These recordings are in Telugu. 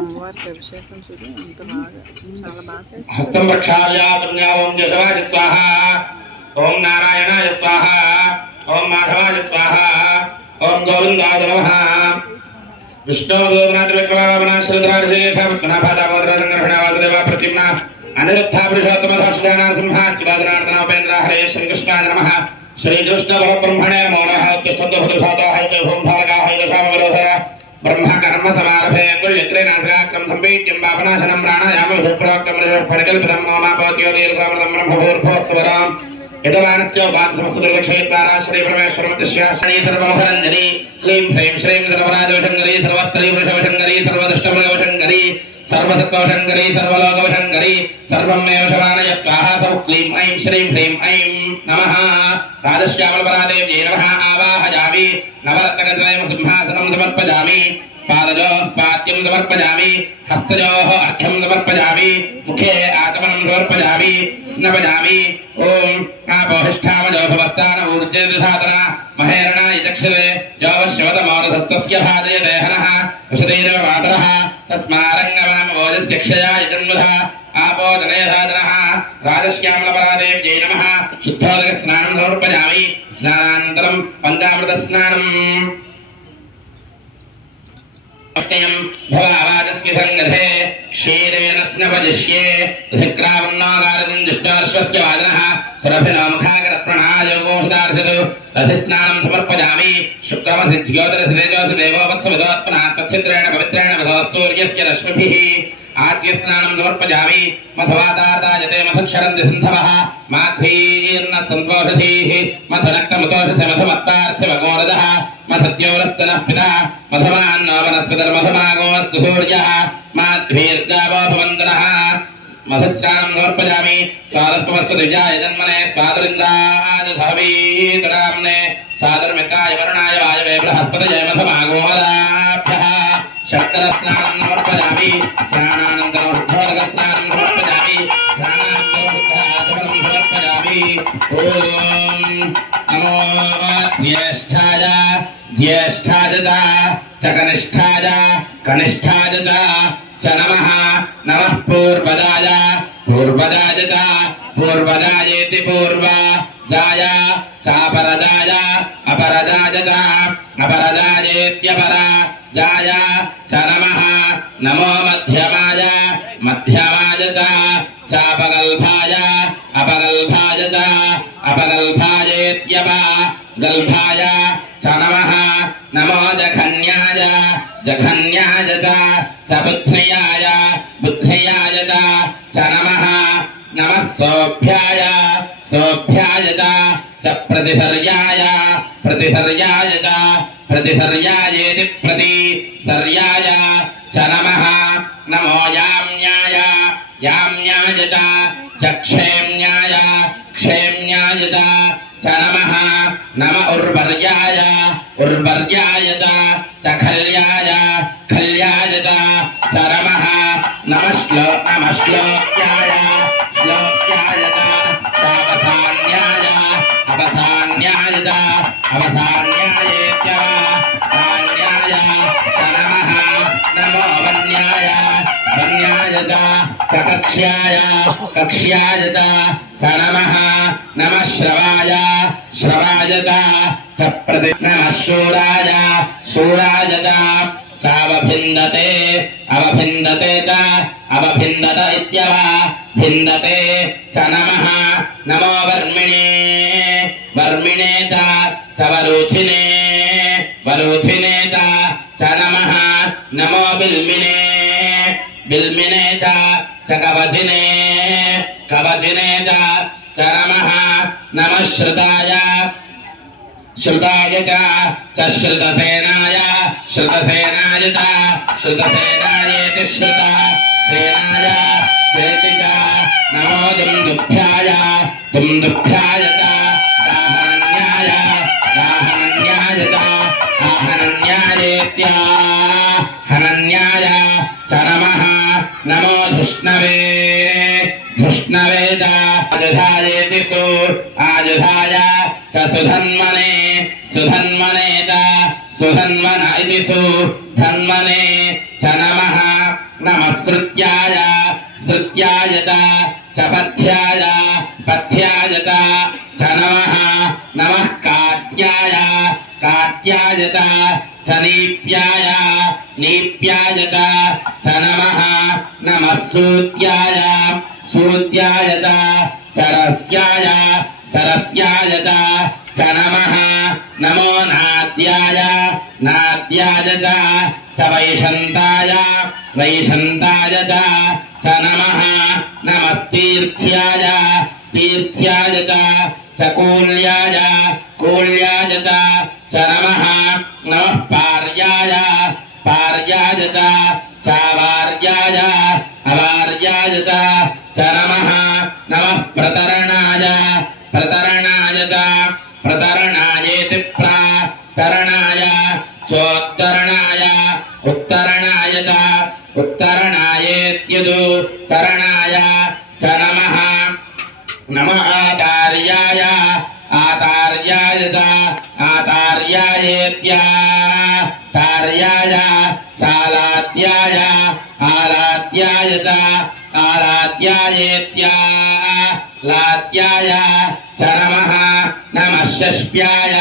అమ్మవారికి అభిషేకం చూడు ఎంత బాగా చాలా బాగా చేస్తారు. హస్తం ప్రక్షాళ్య ఓం యశవాయ స్వాహ, ఓం నారాయణాయ స్వాహ, ఓం మాధవాయ స్వాహ, ఓం గోవిందాయ నమః. విష్ణుర్దోదనాది విక్రమావనాశ్రద్రాజేషామద్మనాభాదామోదరాజంగర్భణావాసుదేవ ప్రతిమ్నా అనిరుద్ధ పురుషోత్తమ సాక్షిదానాన సింహ శివాజనార్దన ఉపేంద్ర హరే శ్రీకృష్ణాయ నమః. శ్రీకృష్ణ పరబ్రహ్మణే నమో నమః. ఉత్తిష్టంతు భద్రశాతో హైతే భూం ధారకా హైదశామ విరోధర బ్రహ్మ కర్మ సమారభే అంగుళ్యత్రేనాశ్రాక్రం సంపీడ్యం పాపనాశనం ప్రాణాయామ విధిప్రోక్తం ఫణకల్పితం మోమాపవత్యోదీర్ఘామృతం బ్రహ్మభూర్భువస్వరాం యజమానస్యోపాన్ సమస్త దుర్దక్షేత్తారా శ్రీ పరమేశ్వరమతిశ్యా శ్రీ సర్వమోహరంజని క్లీం హ్రీం శ్రీం సర్వరాజవశంకరీ సర్వస్త్రీ వృషవశంకరీ సర్వదుష్టమృగవశంకరీ సర్వసత్వవశంకరీ సర్వలోకవశంకరీ సర్వమేవ శవానయ స్వాహా సౌ క్లీం ఐం శ్రీం హ్రీం ఐం నమః. రాజశ్యామలపరాదేవ్యై నమః. ఆవాహయామి నవరత్నగజాయం సింహాసనం సమర్పయామి. పాదజోః పాద్యం సమర్పయామి. హస్తజోః అర్ఘ్యం సమర్పయామి. ముఖే ఆచమనం సమర్పయామి. స్నపయామి. ఓం ఆపోహిష్ఠామజో భవస్థాన ఊర్జే దుధాతన మహేరణాయ చక్షురే యోవశ్యవతమోరధస్తస్య భాజే దేహనః వృషదేవ మాతరః తస్మారంగవామ ఓజస్య క్షయాయ జన్మధ ఆపో జనయధాజనః. రాజశ్యామలపరాదేవ్యై నమః. శుద్ధోదక స్నానం సమర్పయామి. స్నానానంతరం పంచామృత స్నానం. అష్టయం భవావాజస్య సంగధే క్షీరేణ స్నపజిష్యే ధిక్రావన్నోగారజం జిష్టార్శ్వస్య వాజనః సురభినో ముఖాగరత్ప్రణాయోగోషదార్శతు రథిస్నానం సమర్పయామి. శుక్రమసి జ్యోతిరసి తేజోసి దేవోపస్వ విదోత్పనా తచ్ఛిద్రేణ పవిత్రేణ వసో సూర్యస్య రశ్మిభిః ఆచ్యస్నానం సమర్పయామి. మధువాతార్దాయతే మధుక్షరంతి సింధవః మాధ్వీర్న సంతోషధీః మధునక్తముతోషసి మధుమత్పార్థివగోరజః మధద్యోరస్తనః పితా మధుమాన్నో వనస్పతిర్మధుమాగోऽस्तु సూర్యः మాధ్వీర్గావో భవంతునః. మధుస్నానం సమర్పయామి. స్వాదర్పమస్వ దివ్యాయ జన్మనే స్వాదురింద్రాజధావీతురామ్నే స్వాదుర్మిత్రాయ వరుణాయ వాయవే బృహస్పతయే మధుమాగోమదాభ్యః. శర్కర స్నానం సమర్పయామి. స్నానానంతరం ఉద్ధోదక స్నానం సమర్పయామి. స్నానానంతరం ఉద్ధాచమనం సమర్పయామి. ఓం నమో జ్యేష్ఠాయ జ్యేష్ఠాయ చ కనిష్ఠాయ కనిష్ఠాయ చ నమః. నమః పూర్వజాయ పూర్వజాయ చ పూర్వజాయేతి పూర్వజాయ చాపరజాయ అపరజాయ చ అపరజాయేత్యపరజాయ చ నమః. నమో మధ్యమాయ మధ్యమాయ చ చాపగల్భాయ అపగల్భాయ చ అపగల్భాయేత్యపగల్భాయ చ నమః. నమో జఘన్యాయ జఘన్యాయ చ బుద్ధ్యాయ బుద్ధ్యాయ చ నమః. నమః సోభ్యాయ సోభ్యాయ చ ప్రతిసర్యాయ ప్రతిసర్యాయ చ ప్రతిసర్యాయేతి ప్రతిసర్యాయ చ నమః. నమో యామ్యాయ యామ్యాయ చ క్షేమ్యాయ క్షేమ్యాయ చ నమః. నమ ఉర్వర్యాయ ఉర్వర్యాయ చ ఖల్యాయ ఖల్యాయ చ నమః. నమ శ్లోక్యాయ శ్లోక్యాయ చ అవసాన్యాయ అవసాన్యాయ చ అవసాన్యాయేత్యవసాన్యాయ చ నమః. నమో వన్యాయ వన్యాయ చ కక్ష్యాయ కక్ష్యాయ చ నమః. నమః శ్రవాయ శ్రవాయ చ ప్రతి నమః శూరాయ శూరాయ చావభిందతే అవభిందతే చ అవభిందత ఇత్యవభిందతే చ నమః. నమో వర్మిణే వర్మిణే చ వరుధినే వరుధినే చ నమః. నమో బిల్మినే బిల్మినే చ కవచినే కవచినే చ నమః. నమః శ్రుతాయ శ్రుతాయ చ శ్రుతసేనాయ శ్రుతసేనాయ చ శ్రుతసేనాయేతి శ్రుతసేనాయ చేతి చ. నమో దుందుభ్యాయ దుందుభ్యాయ చ సాహనన్యాయ సాహనన్యాయ చ ఆహనన్యాయేత్యాహనన్యాయ చ నమః. నమో ధృష్ణవే ధృష్ణవే చ ఆజధాయేతి ఆజధాయ చ సుధన్మనే సుధన్మనే చ सुधन्वन इति सुधन्वने च नमः नमः श्रुत्याय श्रुत्याय च पथ्याय पथ्याय च नमः नमः कात्याय कात्याय च नीप्याय नीप्याय च नमः नमः सूत्याय सूत्याय च रस्याय सरस्याय च नमः नमो नाद्याय नाद्याय च वैशन्ताय वैशन्ताय च नमः नमस्तीर्थ्याय तीर्थ्याय च कूल्याय कूल्याय च नमः नमः पार्याय पार्याय च वार्याय अवार्याय च नमः नमः प्रतरणाय प्रतरणाय च प्रतरणायेति प्रतरणाय चोत्तरणाय उत्तरणाय च उत्तरणायेत्युत्तरणाय च नमः नमः आतार्याय आतार्याय च आतार्यायेत्यातार्याय चालाद्याय आलाद्याय च आलाद्यायेत्यालाद्याय च नमः नमः षष्प्याय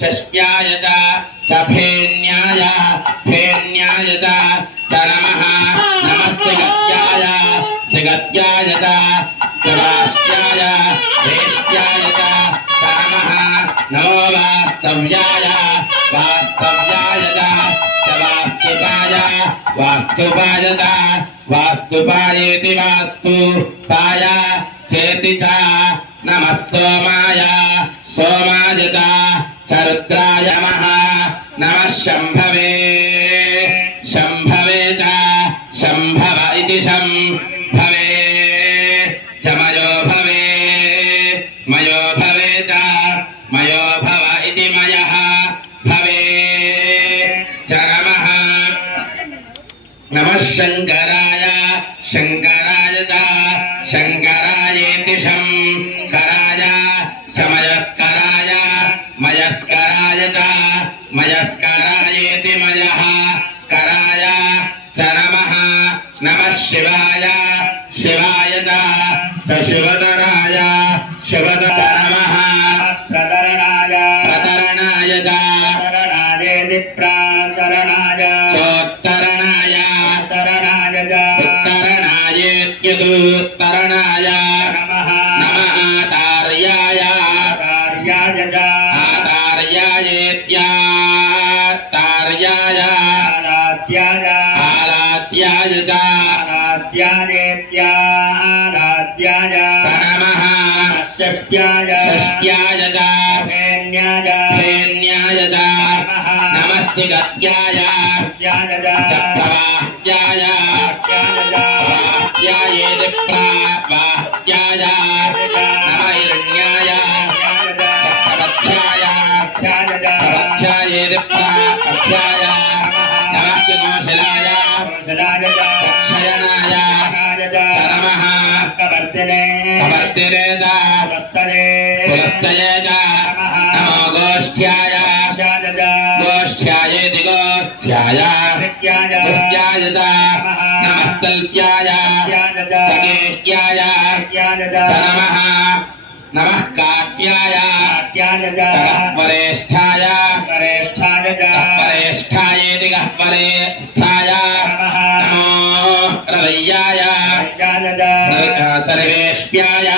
षष्प्याय च फेन्याय फेन्याय च नमः नमः सिगत्याय सिगत्याय च वाष्ट्याय वेष्ट्याय च नमः नमो वास्तव्याय वास्तव्याय च वास्तुपाय वास्तुपाय च वास्तुपायेति वास्तुपाय चेति च नमः सोमाय सोमाय च रुद्राय नमः नमः शम्भवे शम्भवे च शम्भव इति शम्भवे च मयो भवे मयो भवे च मयो भव इति मयः भवे च नमः नमः शङ्कराय शङ्कराय च शङ्करायेति शङ्कराय च मयस्कराय मयस्कराय च मयस्करायेति मयः कराय च नमः नमः शिवाय शिवाय च शिवतराय शिवतर नमः प्रतरणाय प्रतरणाय च प्रतरणायेति प्रतरणाय चोत्तरणाय उत्तरणाय च उत्तरणायेत्युत्तरणाय नमः नमः आतार्याय आतार्याय च आतार्यायेत्यातार्याय आलाद्याय आलाद्याय च आलाद्यायेत्यालाद्याय च नमः षष्ट्याय षष्ट्याय च फेन्याय फेन्याय च नमः सिगत्याय च प्रवाह्याय प्रवाह्यायेति प्रवाह्याय नमः हिरण्याय च प्रवध्याय प्रवध्यायेति प्रवध्याय नमः किमोषलाय क्षयणाय च नमः कवर्तिने कवर्तिने च पुलस्तये च नमो गोष्ठ्याय गोष्ठ्यायेति गोष्ठ्याय नृत्याय च नमस्तल्प्याय च गेह्याय च नमः नमः काट्याय वरेष्ठाय वरेष्ठायेति गह्वरेष्ठाय नमो रवैयाय चरवेश्याय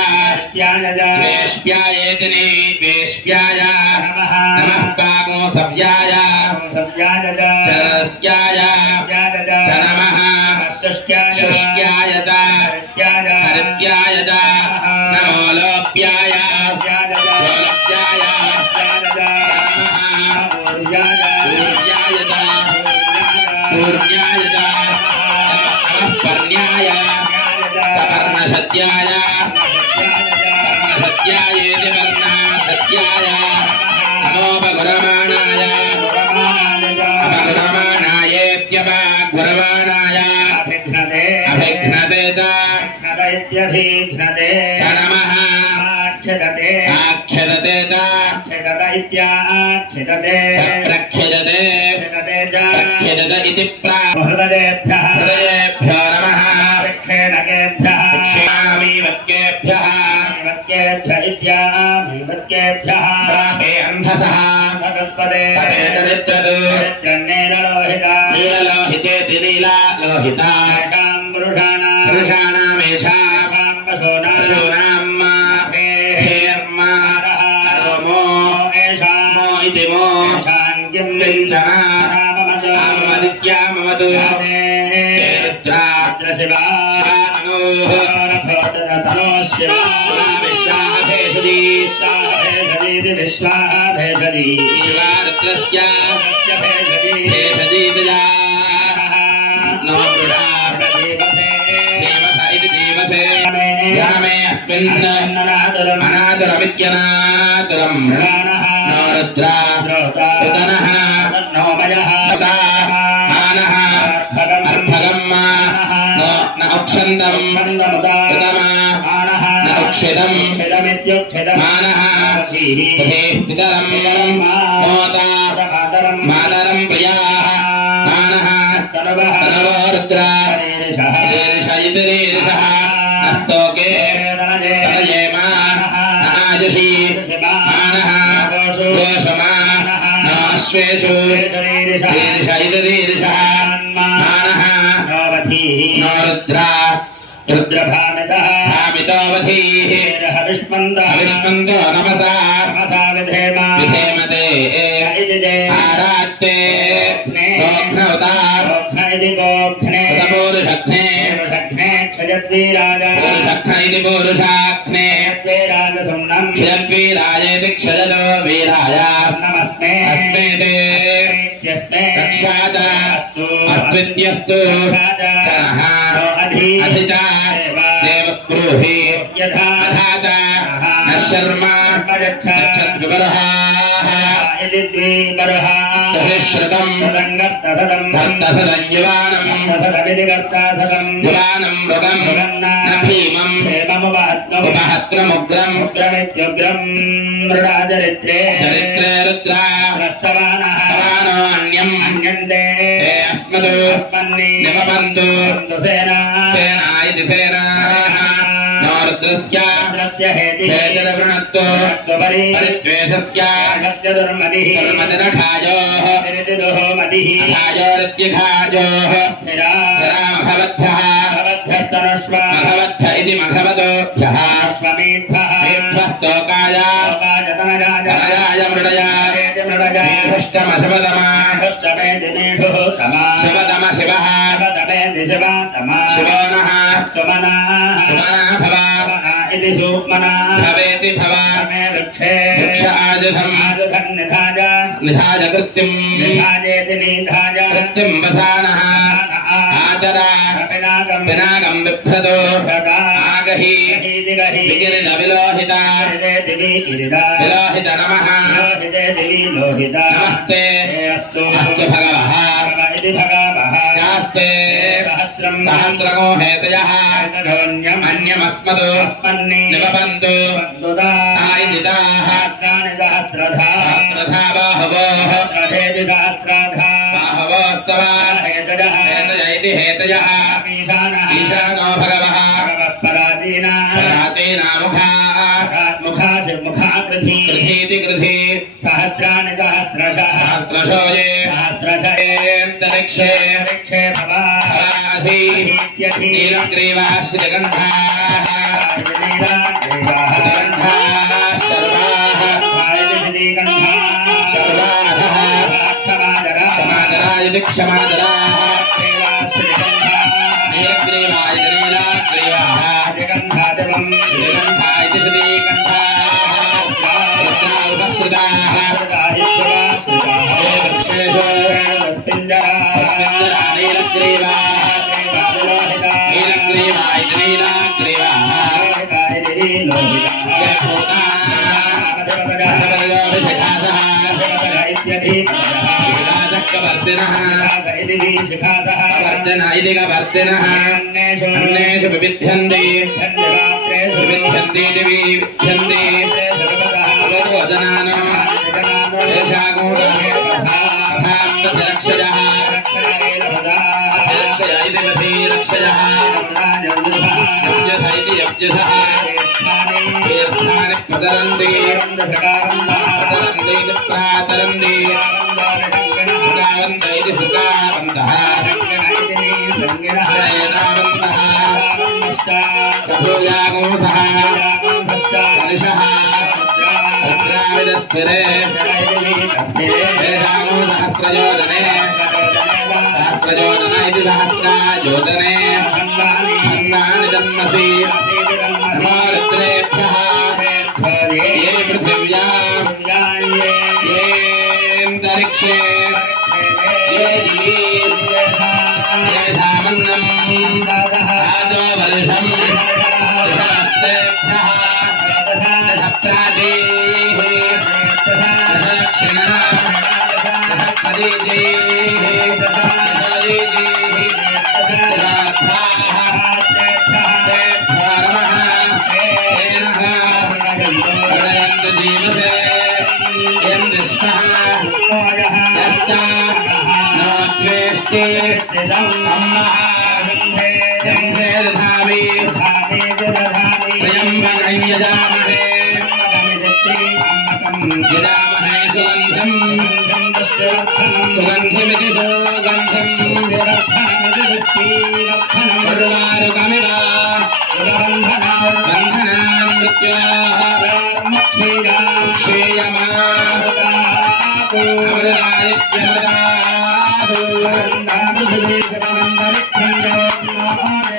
वेश्यायेति वेश्याय नमः कामोसव्याय चरस्याय च नमः शुष्क्याय च हरित्याय च नमो लोप्याय चोलप्याय सूर्याय च नमः पर्ण्याय च वर्णशत्याय वर्णशत्यायेति वर्णशत्याय नमो बगुरमाणाय अपगुरमाणायेत्यपगुरमाणाय अभिघ्नते च नमः आख्यदते च प्रख्यजते यजत इति हृदयेभ्यः हृदयेभ्यो नमः वृक्षेणकेभ्यः क्षामि वक्केभ्यः इत्यामीवत्येभ्यः प्रापे अन्धसः भगस्पदे तपे दरिद्रदु नीललोहिता नीललोहितेति नीलालोहिता पुरुषाणामेषा पशूनाम् हेर्मा मो मो इति मो किञ्चन आमदित्या ममतु रुद्रा विश्वाभेषदी शिवा रुद्रस्य भेषदी विजा नो मृडा देवस इति देवसे यामे अस्मिन् अनादुरमित्यनादुरम् नो रुद्रा उदनः मानः अर्भगम् न अक्षन्तम् उदमा न उक्षितम् मानः पितरम् मोता मातरम् प्रियाः मानः स्तनवो रुद्रा ईर्षः नस्तोके तनयेमा नाजषि मानः गोषमा नाश्वेषु ईर्षः मानः नो रुद्रा रुद्रभामितः भामितोऽवधीः हविष्मन्तो नमसा विधेमते आरात्ते गोघ्नौता पूरुषघ्ने पूरुषघ्न इति पूरुषाघ्ने क्षयद्वीरायेति क्षयदो वीराय अस्मे ते रक्षा च अस्त्वित्यस्तु चरः अधि च देवब्रूहि यथा च न शर्मा गच्छद्विबर्हाः श्रुतम् भक्तसदम् युवानम् मृगम् न भीमम् उपहत्रमुग्रम् मृडाचरित्रे रुद्रा प्रस्तवानो अन्यम् अन्यन्ते अस्मदु निपपन्तु सेना इति सेनाः नो रुद्रस्य हेतिरवृणत्तो परिद्वेषस्य दुर्मतिरठायोः अठायोरित्यठायोः स्थिरामघवद्भ्यः मघवद्भ इति मघवतोभ्यः मेध्वस्तोकाय तनयाय मृडयाय मेधुष्टमशवतमा शिवतम शिवः शिवो नः सुमना भव भवेति भव वृक्ष आजुधम् निधाय कृत्तिम् कृत्तिम् वसानः आचरा पिनाकम् बिभ्रतो आगहि विगिरिदविलोहिता विलोहित नमः नमस्ते अस्तु भगवः यास्ते सहस्रमो हेतयः अन्यमस्मदु निपपन्तु आयदिताः सहस्रधा बाहवोः बाहवोस्तवा हेतय इति हेतयः ईशानो भगवः प्राचीना कृधीति कृधि सहस्राणि सहस्रशो ये सहस्रशेऽन्तरिक्षे नीलग्रीवाश्रिगन्धाः शर्वाधः क्षमादराः नीलग्रीवाय नीलाग्रीवाः श्रीगन्धा इति श्रीगन्धाः उपश्रुताः वृक्षेषु नीलग्रीवाः नीलग्रीवाय नीलाग्रीवाः वर्तिन इति वर्तिनः अन्येषु विविध्यन्ति विविध्यन्ति विविध्यन्ति वदनानो रक्षजः लक्षयः यज्ञधैति यज्ञधः तीर्थानि प्रचरन्ति प्रचरन्ति प्राचरन्ति सुगावन्त इति सुगावन्तः एतावन्तः चतुर्यागोंसः दिशः रुद्राविदस्थिरे वेदानो सहस्रयोजने सहस्रयोजन इति सहस्रायोजने अन्नानि जन्मसि नमो रुद्रेभ्यः ये पृथिव्यां येऽन्तरिक्षे ये दिवि येषामन्नं राजो वर्षं दशहस्तेभ्यः दशप्राचीः दशदक्षिणः दशपदीजीः दशदीजीः दशार्थाः तेभ्यो नमः तेनः प्रलयन्तु जीवसे यन्दिष्मः यश्च नो द्वेष्टि अम्मः गन्धे दधामि त्र्यम्बकं यजामहे यजामहे सुगन्धिमिति सुगन्धिम् उर्वारुकमिव बन्धनान् मृत्योः क्षीयमामृतायित्यमृतादु